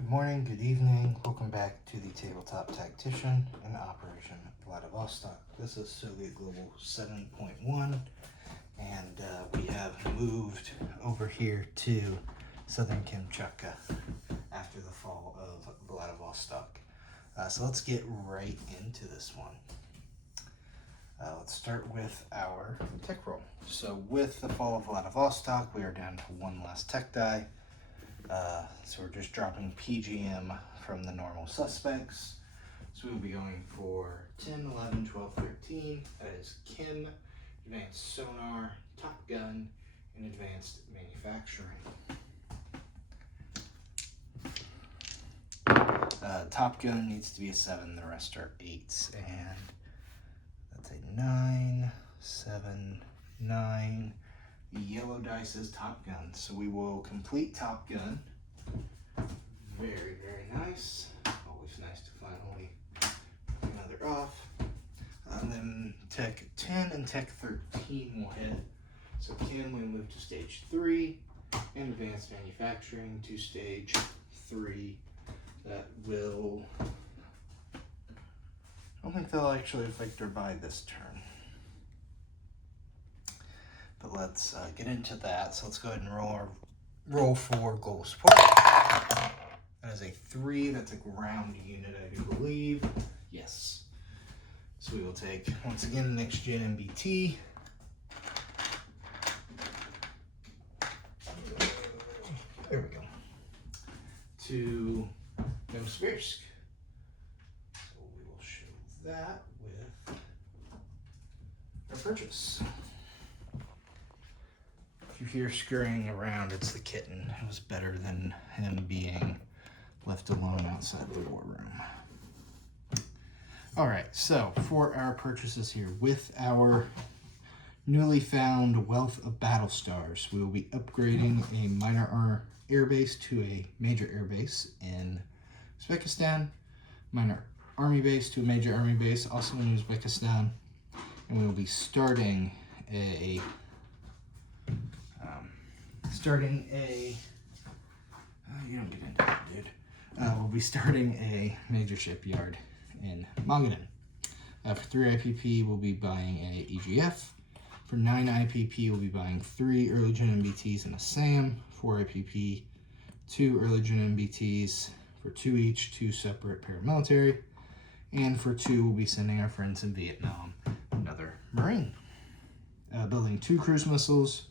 Good morning, good evening, welcome back to the Tabletop Tactician in Operation Vladivostok. This is Soviet Global 7.1, and we have moved over here to southern Kamchatka after the fall of Vladivostok. So let's get right into this one. Let's start with our tech roll. So with the fall of Vladivostok, we are down to one less tech die. So we're just dropping PGM from the normal suspects. So we'll be going for 10, 11, 12, 13. That is Kim, Advanced Sonar, Top Gun, and Advanced Manufacturing. Top Gun needs to be a 7, the rest are 8s, and that's a 9, 7, 9. The yellow dice is Top Gun, so we will complete Top Gun. Very, very nice. Always nice to finally get another off. And then Tech 10 and Tech 13 will hit. So Kim will move to Stage 3, and Advanced Manufacturing to Stage 3. That will... I don't think they'll actually affect their buy this turn. But let's get into that. So let's go ahead and roll for global support. That is a 3. That's a ground unit, I do believe. Yes. So we will take, once again, next gen MBT. There we go. To Novosibirsk. So we will show that with our purchase. If you hear scurrying around, it's the kitten. It was better than him being left alone outside the war room. All right, so for our purchases here, with our newly found wealth of battle stars, we will be upgrading a minor airbase to a major airbase in Uzbekistan, minor army base to a major army base, also in Uzbekistan, and we will be starting a you don't get into that, dude. We'll be starting a major shipyard in Magadan. For 3 IPP, we'll be buying a EGF. For 9 IPP, we'll be buying 3 early gen MBTs and a SAM. 4 IPP, 2 early gen MBTs. For 2 each, 2 separate paramilitary. And for 2, we'll be sending our friends in Vietnam another Marine. Building 2 cruise missiles,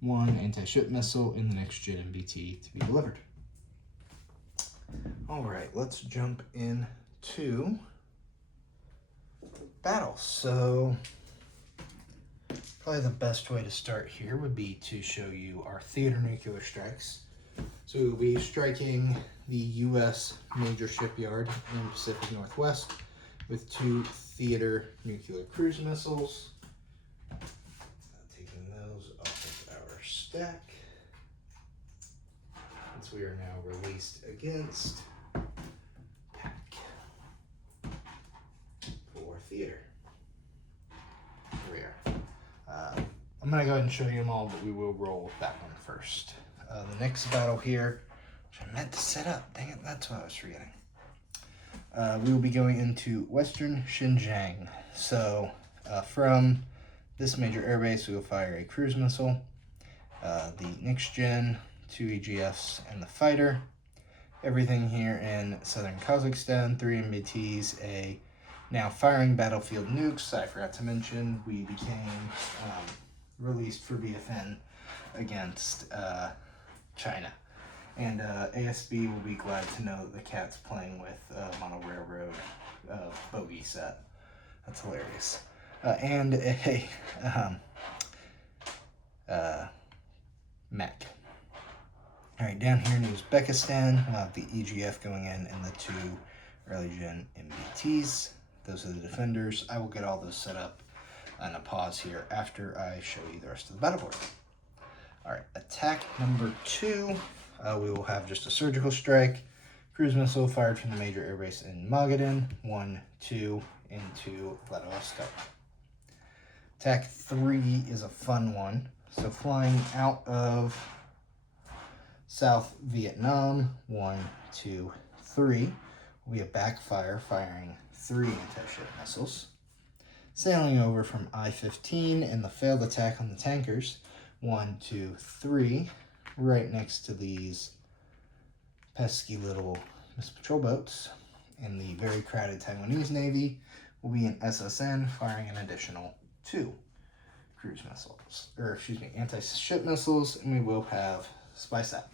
1 anti-ship missile, in the next gen MBT to be delivered. All right, let's jump into battle. So probably the best way to start here would be to show you our theater nuclear strikes. So we'll be striking the U.S. major shipyard in the Pacific Northwest with 2 theater nuclear cruise missiles. Taking those off of our stack. Since we are now released against pack for theater. Here we are. I'm going to go ahead and show you them all, but we will roll that one first. The next battle here, which I meant to set up, dang it, that's what I was forgetting. We will be going into Western Xinjiang. So from this major airbase, we will fire a cruise missile, the next gen, 2 EGFs, and the fighter. Everything here in southern Kazakhstan, 3 MBTs, a now firing battlefield nukes. I forgot to mention we became released for BFN against China. And ASB will be glad to know that the cat's playing with Mono Railroad bogey set. That's hilarious. And a mech. All right, down here in Uzbekistan, we'll have the EGF going in and the 2 early gen MBTs. Those are the defenders. I will get all those set up on a pause here after I show you the rest of the battle board. All right, attack number 2. We will have just a surgical strike, cruise missile fired from the major airbase in Magadan, 1, 2, into Vladivostok. Attack 3 is a fun one. So flying out of South Vietnam, 1, 2, 3, will be a backfire, firing 3 anti-ship missiles. Sailing over from I-15 and the failed attack on the tankers, 1, 2, 3, right next to these pesky little missile patrol boats. And the very crowded Taiwanese Navy will be an SSN, firing an additional 2 cruise missiles, or excuse me, anti-ship missiles, and we will have SpySat.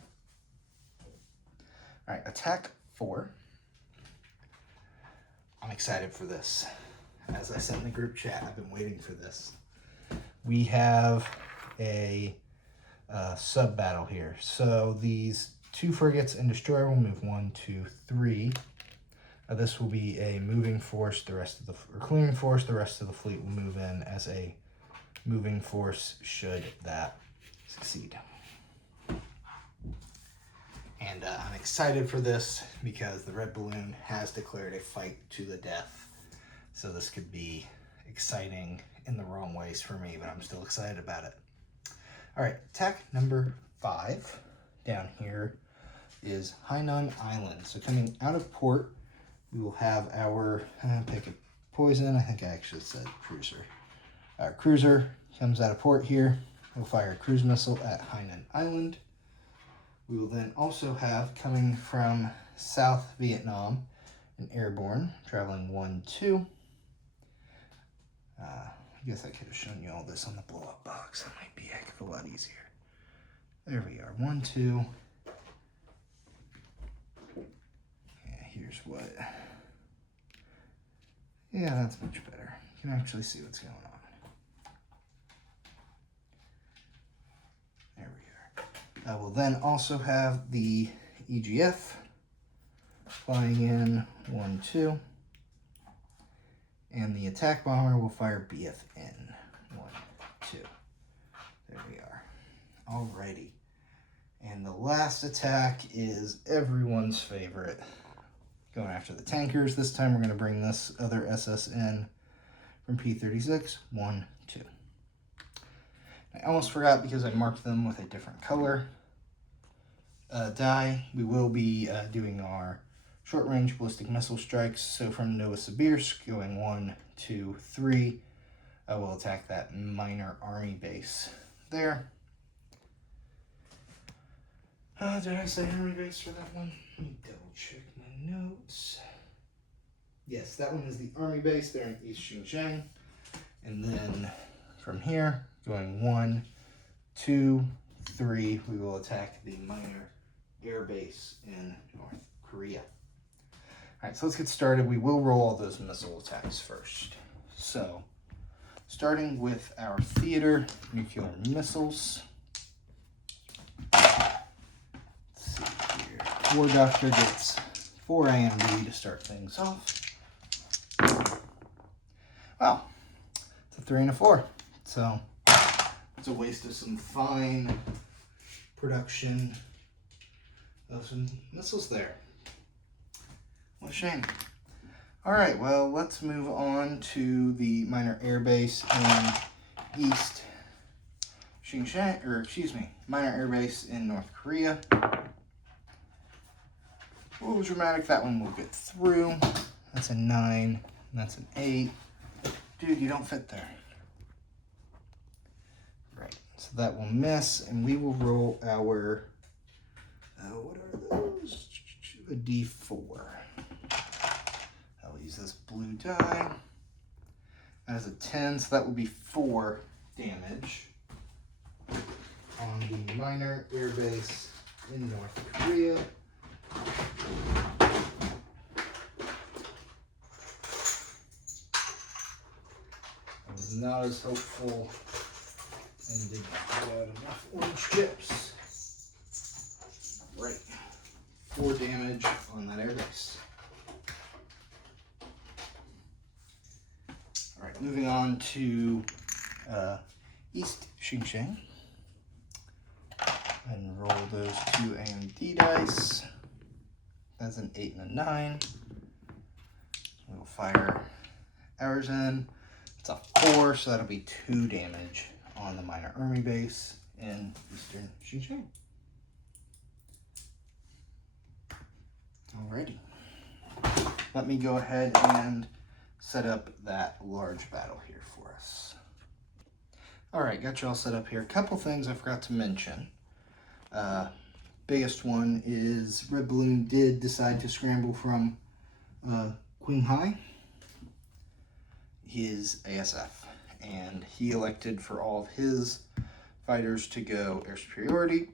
All right, attack 4. I'm excited for this. As I said in the group chat, I've been waiting for this. We have a sub battle here. So these 2 frigates and destroyer will move 1, 2, 3. This will be a moving force. The rest of the clearing force. The rest of the fleet will move in as a moving force should that succeed. And I'm excited for this because the Red Balloon has declared a fight to the death. So this could be exciting in the wrong ways for me, but I'm still excited about it. All right, attack number 5 down here is Hainan Island. So coming out of port, we will have our pick a poison. I think I actually said cruiser. Our cruiser comes out of port here. We'll fire a cruise missile at Hainan Island. We will then also have, coming from South Vietnam, an airborne, traveling 1, 2. I guess I could have shown you all this on the blow-up box. That might be a heck of a lot easier. There we are, 1, 2. Yeah, here's what. Yeah, that's much better. You can actually see what's going on. There we are. We'll then also have the EGF flying in 1, 2. And the attack bomber will fire BFN 1, 2. There we are. Alrighty. And the last attack is everyone's favorite. Going after the tankers. This time we're going to bring this other SS in from P-36, 1, 2. I almost forgot because I marked them with a different color die. We will be doing our short-range ballistic missile strikes. So from Novosibirsk, going 1, 2, 3, we'll attack that minor army base there. Did I say army base for that one? Let me double check my notes. Yes, that one is the army base there in East Xinjiang. And then from here, going 1, 2, 3, we will attack the minor air base in North Korea. All right, so let's get started. We will roll all those missile attacks first. So, starting with our theater nuclear missiles. Let's see here. War Doctor gets 4 AMD to start things off. Wow, it's a 3 and a 4. So, it's a waste of some fine production of some missiles there. What a shame. All right, well, let's move on to the minor air base in East Xinjiang, or excuse me, minor air base in North Korea. Oh, dramatic, that one will get through. That's a 9, that's an 8. Dude, you don't fit there. Right, so that will miss, and we will roll our, what are those? A D4. I'll use this blue die. That is a 10, so that will be 4 damage on the minor air base in North Korea. I was not as hopeful and did not get out enough orange chips. Right. 4 damage on that airbase. All right, moving on to East Xinjiang. And roll those 2 AMD dice. That's an 8 and a 9. We'll fire ours in. It's a 4, so that'll be 2 damage on the minor army base in Eastern Xinjiang. Alrighty. Let me go ahead and set up that large battle here for us. Alright, got you all set up here. A couple things I forgot to mention. Biggest one is Red Balloon did decide to scramble from Qinghai, his ASF, and he elected for all of his fighters to go air superiority,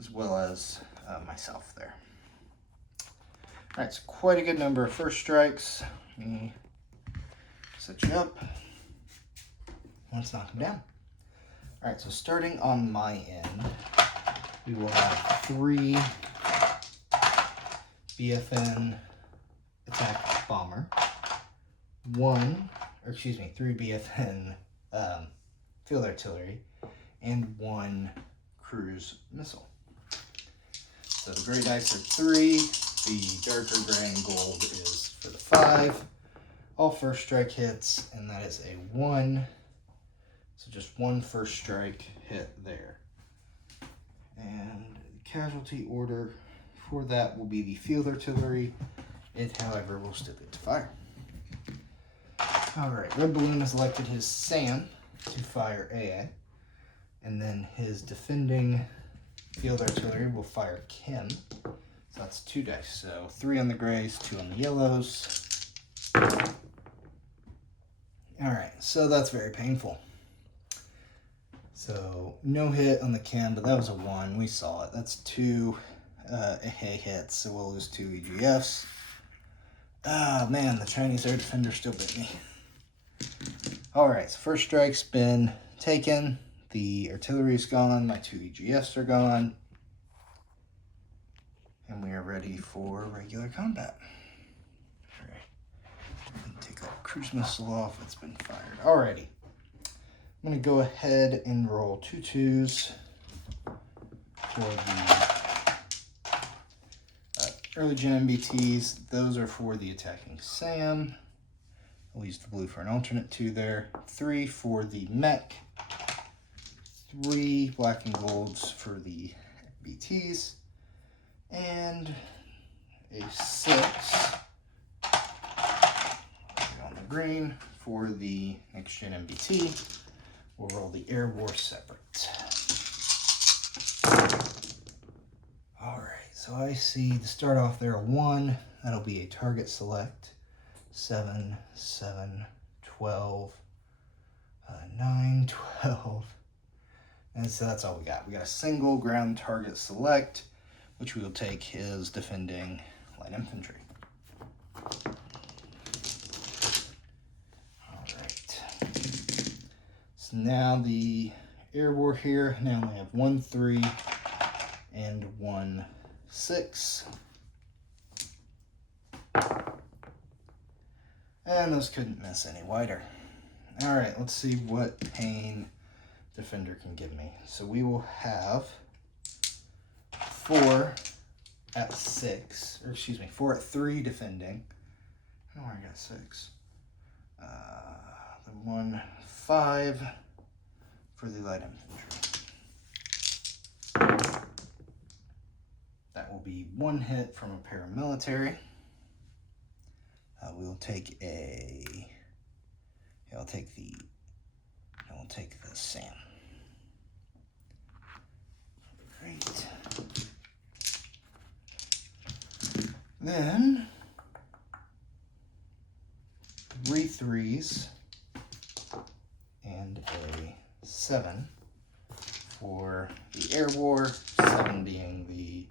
as well as myself there. Alright, so quite a good number of first strikes. Let me set you up. Let's knock him down. Alright, so starting on my end, we will have 3 BFN attack bomber, 3 BFN field artillery, and 1 cruise missile. So the gray dice are 3, the darker gray and gold is for the 5. All first strike hits, and that is a 1. So just 1 first strike hit there. And the casualty order for that will be the field artillery. It, however, will still get to fire. Alright, Red Balloon has elected his SAM to fire AA. And then his defending field artillery will fire Kim. So that's 2 dice. So 3 on the grays, 2 on the yellows. Alright, so that's very painful. So no hit on the Kim, but that was a 1. We saw it. That's 2 hits, so we'll lose 2 EGFs. Ah, man, the Chinese air defender still bit me. Alright, so first strike's been taken. The artillery's gone. My 2 EGFs are gone. And we are ready for regular combat. Alright. Take that cruise missile off. It's been fired. Alrighty. I'm going to go ahead and roll 2 2s for the early gen MBTs. Those are for the attacking SAM. I'll use the blue for an alternate 2 there. 3 for the mech. 3 black and golds for the MBTs. And a 6 on the green for the next gen MBT. We'll roll the air war separate. Alright, so I see to start off there a 1. That'll be a target select. 7, 7, 12, 9, 12. And so that's all we got. We got a single ground target select, which we will take his defending light infantry. Now the air war here, now we have 1 3 and 1 6. And those couldn't miss any wider. Alright, let's see what pain defender can give me. So we will have 4 at 6, or excuse me, 4 at 3 defending. I don't know where I got 6. The 1 5 for the light infantry. That will be 1 hit from a paramilitary. We'll take a. I'll take the SAM. Great. Then 3 3s and a 7 for the air war, 7 being the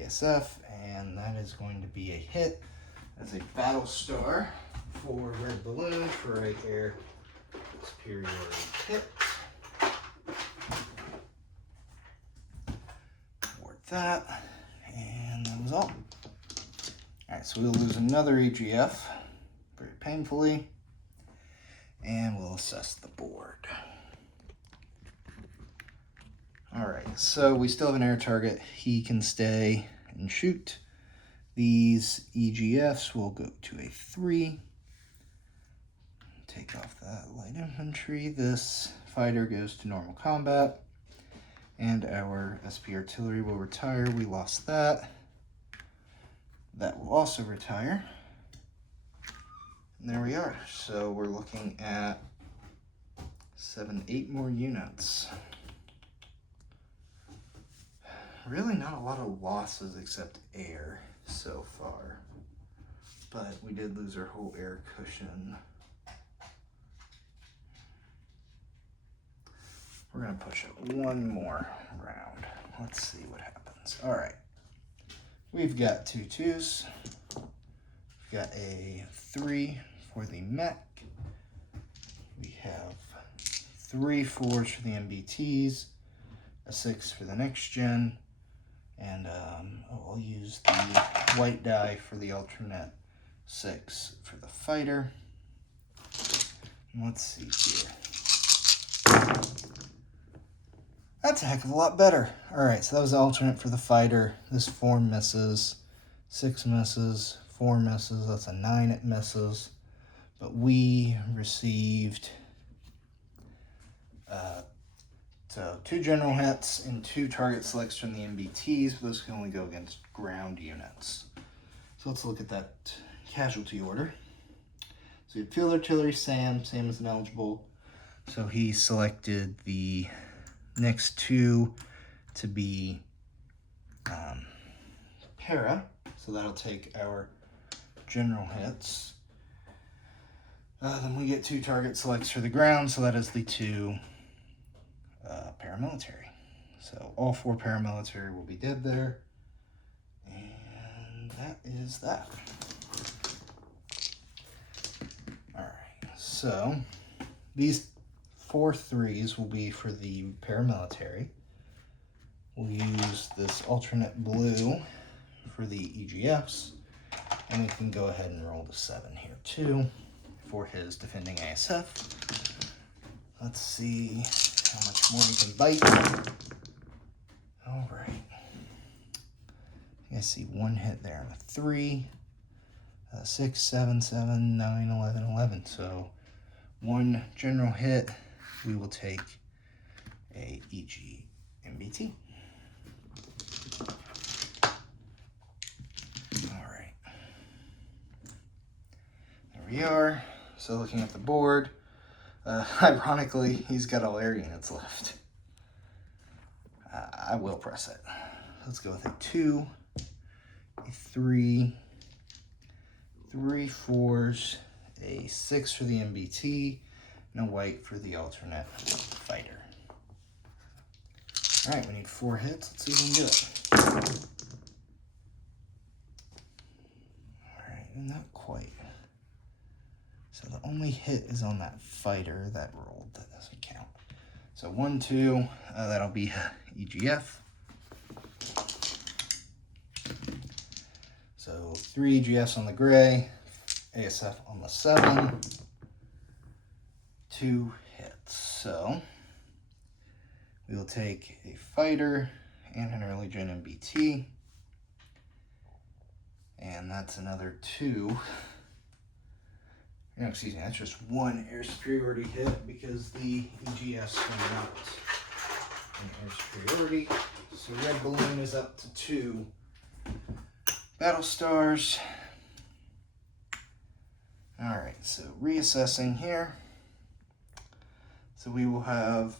ASF, and that is going to be a hit as a battle star for Red Balloon for a air superiority hit. Award that, and that was all. Alright, so we'll lose another EGF very painfully, and we'll assess the board. Alright, so we still have an air target. He can stay and shoot. These EGFs will go to a 3. Take off that light infantry. This fighter goes to normal combat. And our SP artillery will retire. We lost that. that will also retire. And there we are. So we're looking at 7, 8 more units. Really not a lot of losses except air so far. But we did lose our whole air cushion. We're gonna push it one more round. Let's see what happens. All right, we've got 2 2s. We've got a 3 for the mech. We have 3 4s for the MBTs, a 6 for the next gen, and I'll use the white die for the alternate 6 for the fighter. And let's see here. That's a heck of a lot better. All right, so that was the alternate for the fighter. This 4 misses, 6 misses, 4 misses. That's a 9 it misses. But we received so 2 general hits and 2 target selects from the MBTs. But those can only go against ground units. So let's look at that casualty order. So we had field artillery Sam. Sam is ineligible. So he selected the next 2 to be para, so that'll take our general hits. Then we get 2 target selects for the ground, so that is the 2 paramilitary. So all 4 paramilitary will be dead there, and that is that. All right, so these 4 3s will be for the paramilitary. We'll use this alternate blue for the EGFs, and we can go ahead and roll the 7 here too for his defending ASF. Let's see how much more we can bite. All right. I see 1 hit there and a 3, 6, 7, 7, 9, 11, 11. So 1 general hit. We will take a EG MBT. All right. There we are. So looking at the board, ironically, he's got all air units left. I will press it. Let's go with a 2, a 3, 3 4s, a 6 for the MBT, and a white for the alternate fighter. All right, we need 4 hits. Let's see if we can do it. All right, not quite. So the only hit is on that fighter that rolled. That doesn't count. So 1, 2, that'll be EGF. So 3 EGFs on the gray, ASF on the 7. 2 hits. So we will take a fighter and an early gen MBT, and that's another 2. No, excuse me, that's just 1 air superiority hit because the EGS went out in air superiority. So red balloon is up to 2 battle stars. All right, so reassessing here. So we will have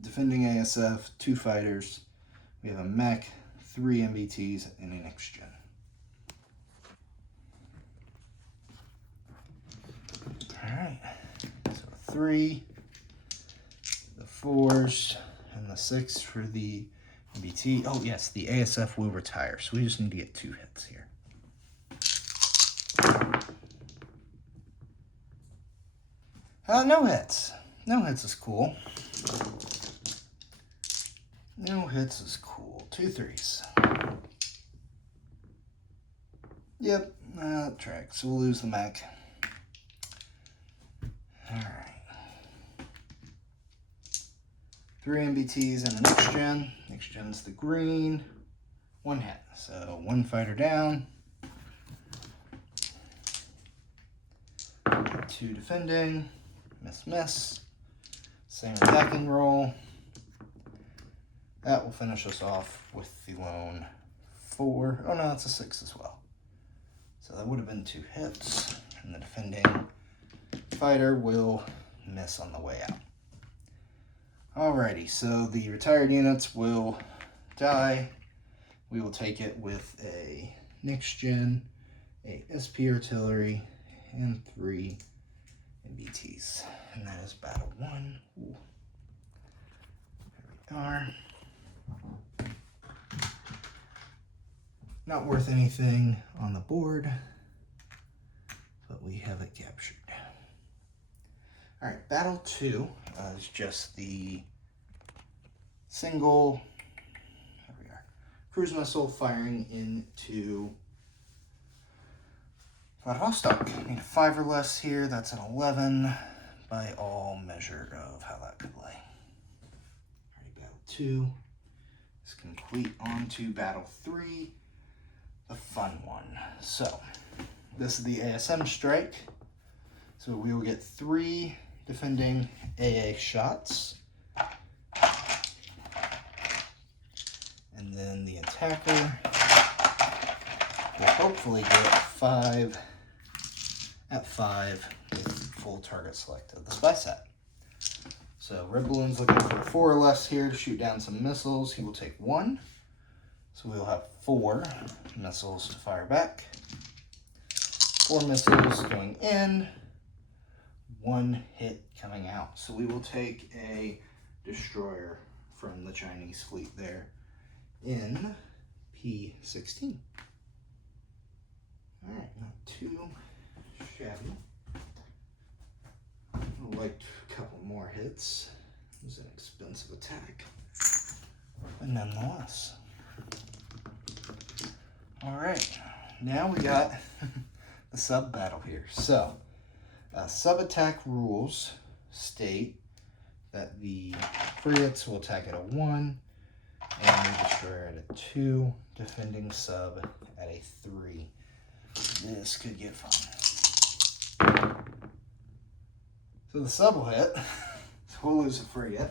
defending ASF, 2 fighters. We have a mech, 3 MBTs, and an X-Gen. All right, so 3, the 4s, and the 6 for the MBT. Oh yes, the ASF will retire, so we just need to get 2 hits here. No hits. No hits is cool. No hits is cool. 2 3s. Yep, that tracks. So we'll lose the mech. Alright. 3 MBTs and an X-Gen. X-Gen's the green. 1 hit. So 1 fighter down. 2 defending. Miss, miss. Same attacking roll. That will finish us off with the lone 4. Oh no, it's a 6 as well. So that would have been 2 hits, and the defending fighter will miss on the way out. Alrighty, so the retired units will die. We will take it with a next gen, a SP artillery, and 3 MBTs. And that is battle 1. Ooh. There we are. Not worth anything on the board, but we have it captured. All right, battle 2 is just the single, there we are, cruise missile firing into Vladivostok. I need a 5 or less here. That's an 11 by all measure of how that could lay. All right, battle 2 is complete. On to battle 3, the fun one. So this is the ASM strike. So we will get 3 defending AA shots. And then the attacker will hopefully get 5 at 5 with full target selected. The spy set. So Red Balloon's looking for 4 or less here to shoot down some missiles. He will take 1. So we'll have 4 missiles to fire back. 4 missiles going in. 1 hit coming out. So we will take a destroyer from the Chinese fleet there in P16. Alright, not too shabby. I'd like a couple more hits. It was an expensive attack, but nonetheless. Alright, now we got the sub battle here. So, sub-attack rules state that the frigates will attack at a 1 and the destroyer at a 2, defending sub at a 3. This could get fun. So the sub will hit, so we'll lose a frigate.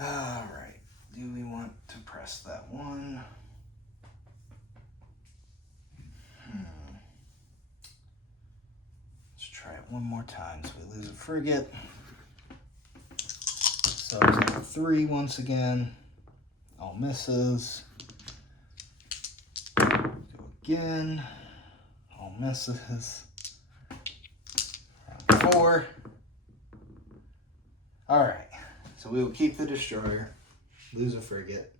Alright, do we want to press that 1? Let's try it one more time. So we lose a frigate. So it's at a 3 once again. All misses. Go again. All misses. Round 4. Alright, so we will keep the destroyer, lose a frigate,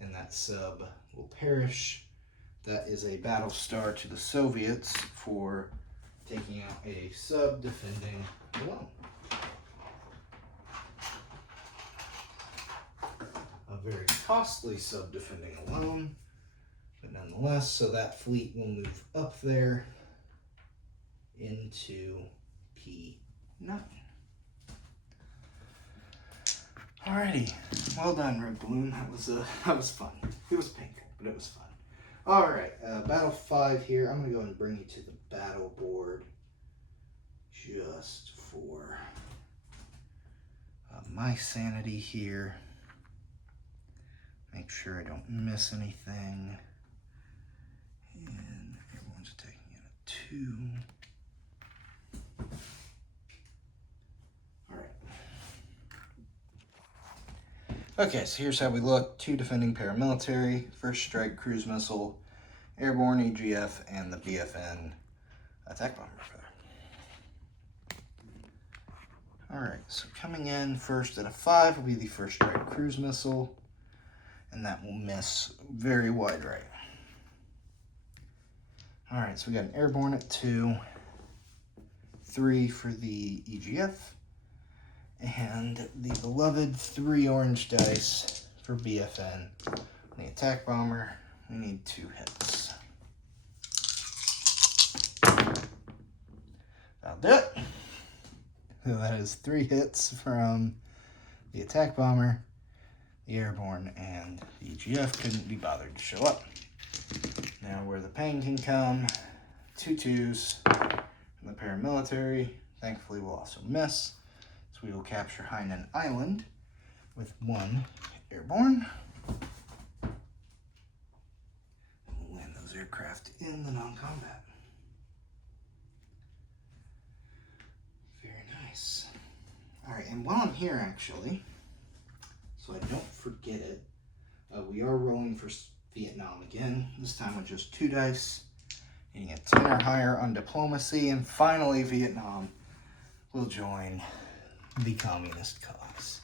and that sub will perish. That is a battle star to the Soviets for taking out a sub defending alone. A very costly sub defending alone, but nonetheless, so that fleet will move up there into P9. Alrighty, well done, Red Balloon. That was fun. It was painful, but it was fun. Alright, battle 5 here. I'm going to go and bring you to the battle board just for my sanity here. Make sure I don't miss anything. And everyone's taking in a 2. Alright. Okay, so here's how we look. 2 defending paramilitary, first strike cruise missile, airborne EGF, and the BFN attack bomber. Alright, so coming in first at a 5 will be the first strike cruise missile, and that will miss very wide right. Alright, so we got an airborne at 2, 3 for the EGF, and the beloved 3 orange dice for BFN. The attack bomber, we need 2 hits. That'll do it. So that is 3 hits from the attack bomber, the airborne, and the EGF couldn't be bothered to show up. Now where the pain can come, 2 2s from the paramilitary, thankfully will also miss. So we will capture Hainan Island with 1 airborne. We'll land those aircraft in the non-combat. Very nice. All right, and while I'm here, actually, so I don't forget it, we are rolling for Vietnam again, this time with just 2 dice, getting a 10 or higher on diplomacy, and finally Vietnam will join the communist cause.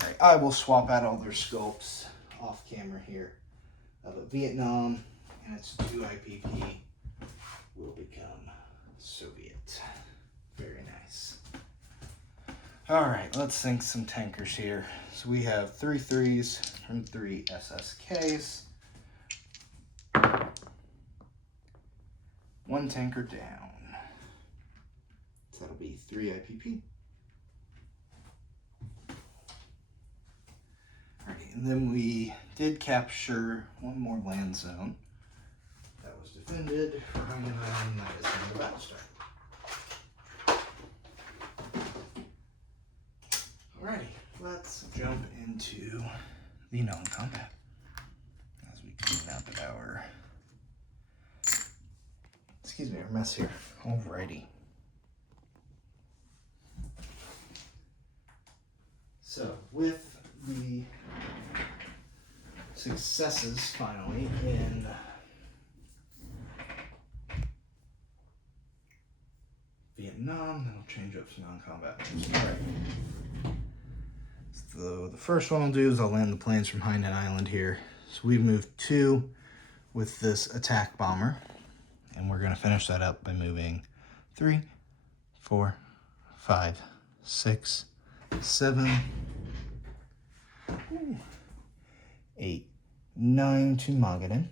All right, I will swap out all their scopes off camera here. But Vietnam and its 2 IPP will become Soviet. Very nice. All right, let's sink some tankers here. So we have 3 3s from 3 SSKs. 1 tanker down. So that'll be 3 IPP. Alrighty, and then we did capture 1 more land zone that was defended for Hanging Island. That is in Vladivostok. Alrighty, let's jump into the non-combat as we clean up our, our mess here. Alrighty. So with the successes finally in Vietnam, that'll change up to non-combat. Alright. So the first one I'll do is I'll land the planes from Hainan Island here. So we've moved 2 with this attack bomber, and we're going to finish that up by moving 3, 4, 5, 6, 7, 8, 9 to Magadan.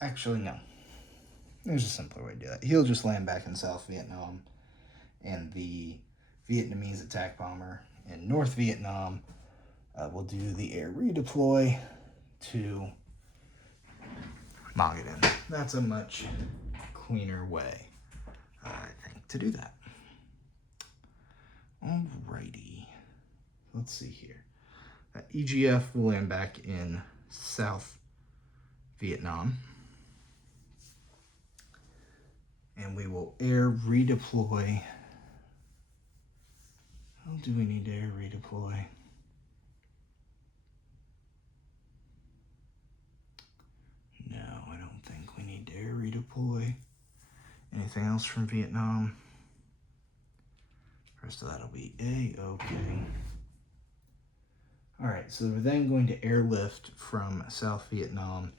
Actually, no. There's a simpler way to do that. He'll just land back in South Vietnam, and the Vietnamese attack bomber in North Vietnam will do the air redeploy to Magadan. That's a much cleaner way, I think, to do that. Alrighty. Let's see here. EGF will land back in South Vietnam. And we will air redeploy. How do we need to air redeploy? No, I don't think we need to air redeploy. Anything else from Vietnam? The rest of that will be A-okay. Alright, so we're then going to airlift from South Vietnam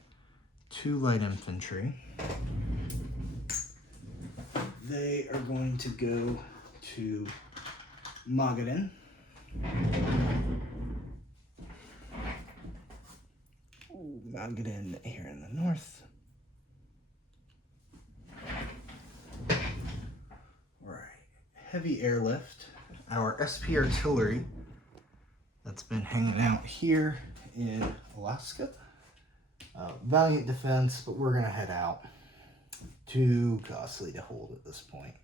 2 light infantry. They are going to go to Magadan. Magadan here in the north. Right. Heavy airlift. Our SP artillery that's been hanging out here in Alaska. Valiant defense, but we're going to head out. Too costly to hold at this point.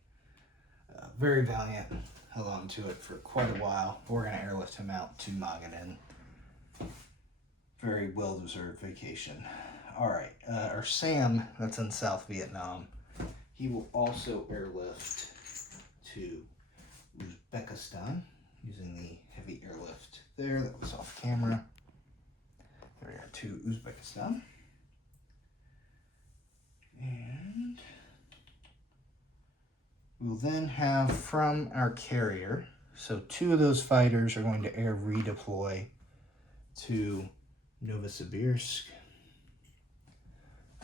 Very valiant. Held on to it for quite a while. We're going to airlift him out to Magadan. Very well-deserved vacation. Alright, our SAM, that's in South Vietnam, he will also airlift to Uzbekistan using the heavy airlift there. That was off camera. There we are, to Uzbekistan. And we'll then have from our carrier, so 2 of those fighters are going to air redeploy to Novosibirsk.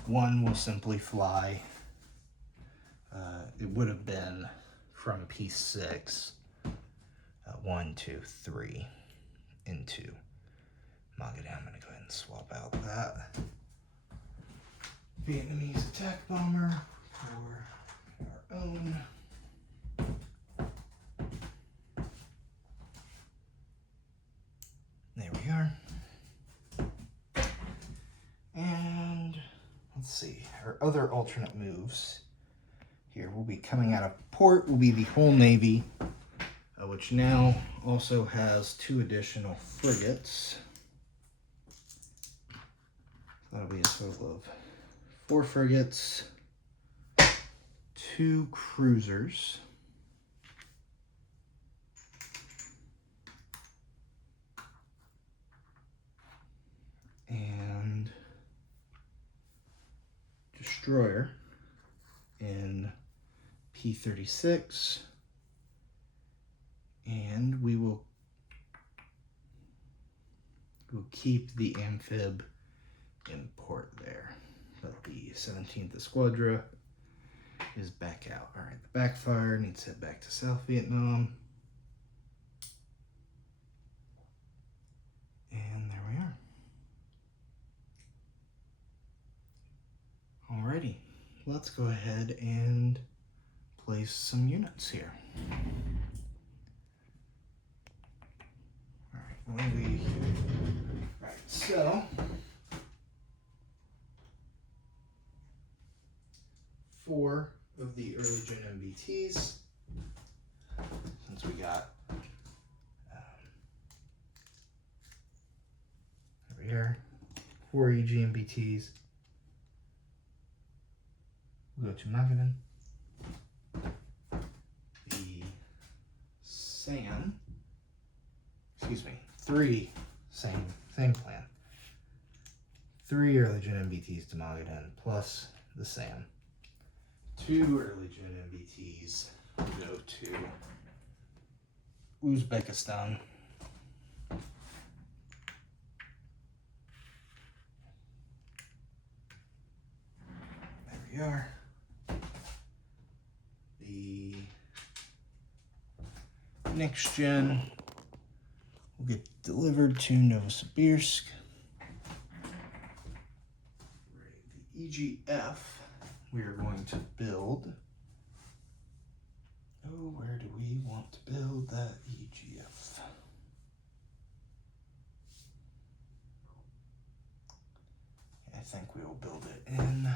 1 will simply fly. It would have been from P6, 1, 2, 3 into Magadan. I'm going to go ahead and swap out that Vietnamese attack bomber for our own. There we are. And let's see, our other alternate moves here will be coming out of port, will be the whole Navy which now also has 2 additional frigates. That'll be a total of 4 frigates, 2 cruisers, and destroyer in P-36, and we'll keep the amphib in port there, but the 17th Esquadra is back out. All right, the backfire needs to head back to South Vietnam, and there we are. Alrighty, let's go ahead and place some units here. Right, so 4 of the early gen MBTs, since we got over here 4 EG MBTs. We'll go to Magadan. The SAM, excuse me, 3, same plan. 3 early gen MBTs to Magadan plus the SAM. 2 early gen MBTs will go to Uzbekistan. There we are. The next gen will get delivered to Novosibirsk. The EGF we are going to build. Oh, where do we want to build that EGF? I think we will build it in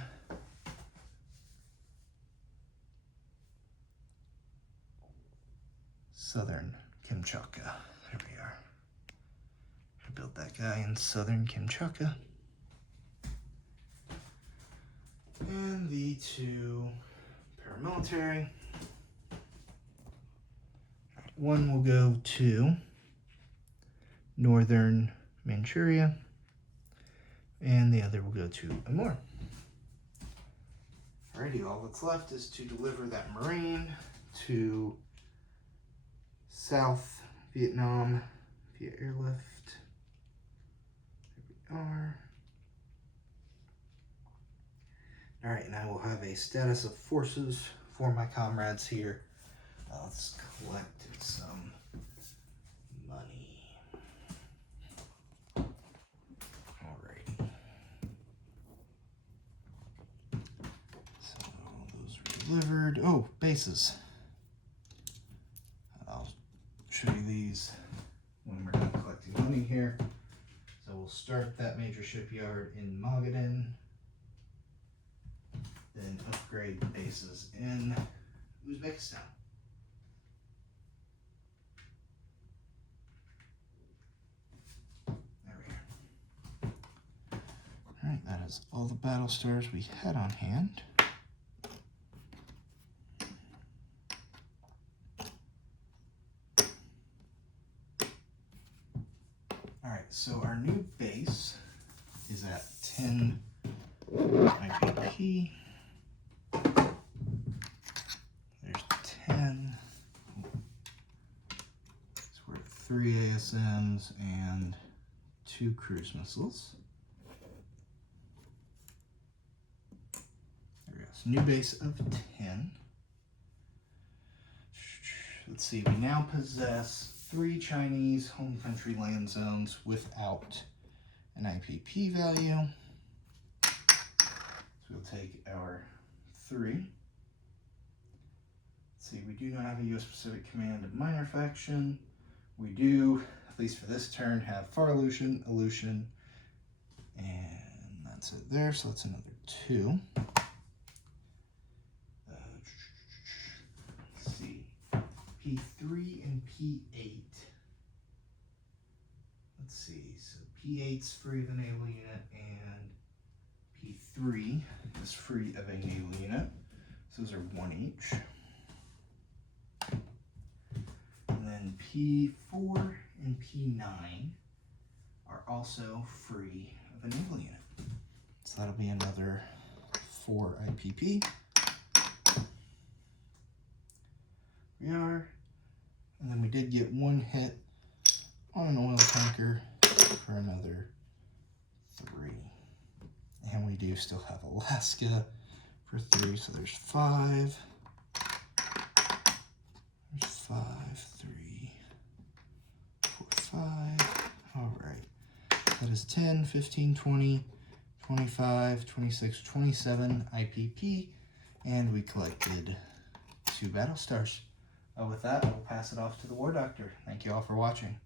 southern Kamchatka. There we are. I built that guy in southern Kamchatka. And the 2 paramilitary. One will go to northern Manchuria, and the other will go to Amur. Alrighty, all that's left is to deliver that Marine to South Vietnam via airlift. There we are. Alright, and I will have a status of forces for my comrades here. Let's collect some money. Alrighty. So those are delivered. Oh, bases. I'll show you these when we're done collecting money here. So we'll start that major shipyard in Magadan, then upgrade the bases in Uzbekistan. There we are. Alright, that is all the battle stars we had on hand. Alright, so our new base is at 10 IPP. There's 10. So we're at 3 ASMs and 2 cruise missiles. There we go. So new base of 10. Let's see, we now possess 3 Chinese home country land zones without an IPP value. So we'll take our 3. Let's see, we do not have a U.S. Pacific Command minor faction. We do, at least for this turn, have Far Aleutian, and that's it there. So that's another 2. Let's see, P3 and P8. Let's see, so P8's free of a naval unit and P3 is free of a naval unit. So those are 1 each. And then P4 and P9 are also free of a naval unit. So that'll be another 4 IPP. We are. And then we did get 1 hit on an oil tanker for another 3. And we do still have Alaska for 3, so there's 5. There's 5, 3, 4, 5. All right. That is 10, 15, 20, 25, 26, 27 IPP, and we collected 2 battle stars. With that, I'll pass it off to the War Doctor. Thank you all for watching.